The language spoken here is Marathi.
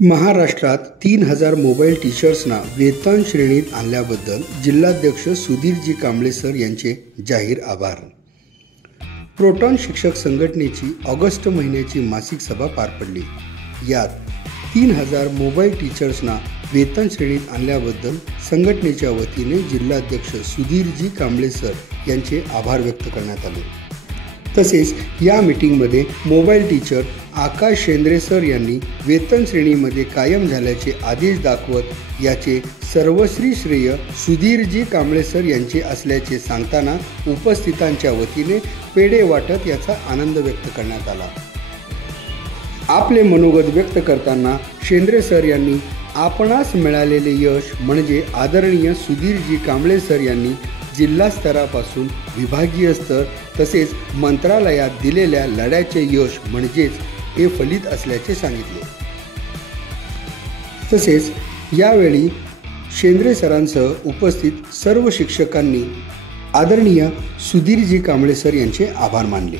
महाराष्ट्रात 3000 मोबाईल टीचर्सना वेतन श्रेणीत आणल्याबद्दल जिल्हाध्यक्ष सुधीरजी कांबळे सर यांचे जाहीर आभार। प्रोटॉन शिक्षक संघटनेची ऑगस्ट महिन्याची मासिक सभा पार पडली। यात 3000 मोबाईल टीचर्सना वेतन श्रेणीत आणल्याबद्दल संघटनेच्या वतीने जिल्हाध्यक्ष सुधीरजी कांबळे सर यांचे आभार व्यक्त करण्यात आले। तसेच या मीटिंगमध्ये मोबाईल टीचर आकाश शेंद्रे सर यांनी वेतन श्रेणीमध्ये कायम झाल्याचे आदेश दाखवत याचे सर्वस्वी श्रेय सुधीरजी कांबळे सर यांचे असल्याचे सांगताना उपस्थितांच्या वतीने पेढे वाटत याचा आनंद व्यक्त करण्यात आला। आपले मनोगत व्यक्त करताना शेंद्रे सर यांनी आपणास मिळालेले यश म्हणजे आदरणीय सुधीरजी कांबळे सर यांनी जिल्हा स्तरापासून विभागीय स्तर तसेच मंत्रालयात दिलेल्या लढ्याचे यश म्हणजेच हे फलित असल्याचे सांगितले। तसेच यावेळी शेंद्रे सरांसह उपस्थित सर्व शिक्षकांनी आदरणीय सुधीरजी कांबळे सर यांचे आभार मानले।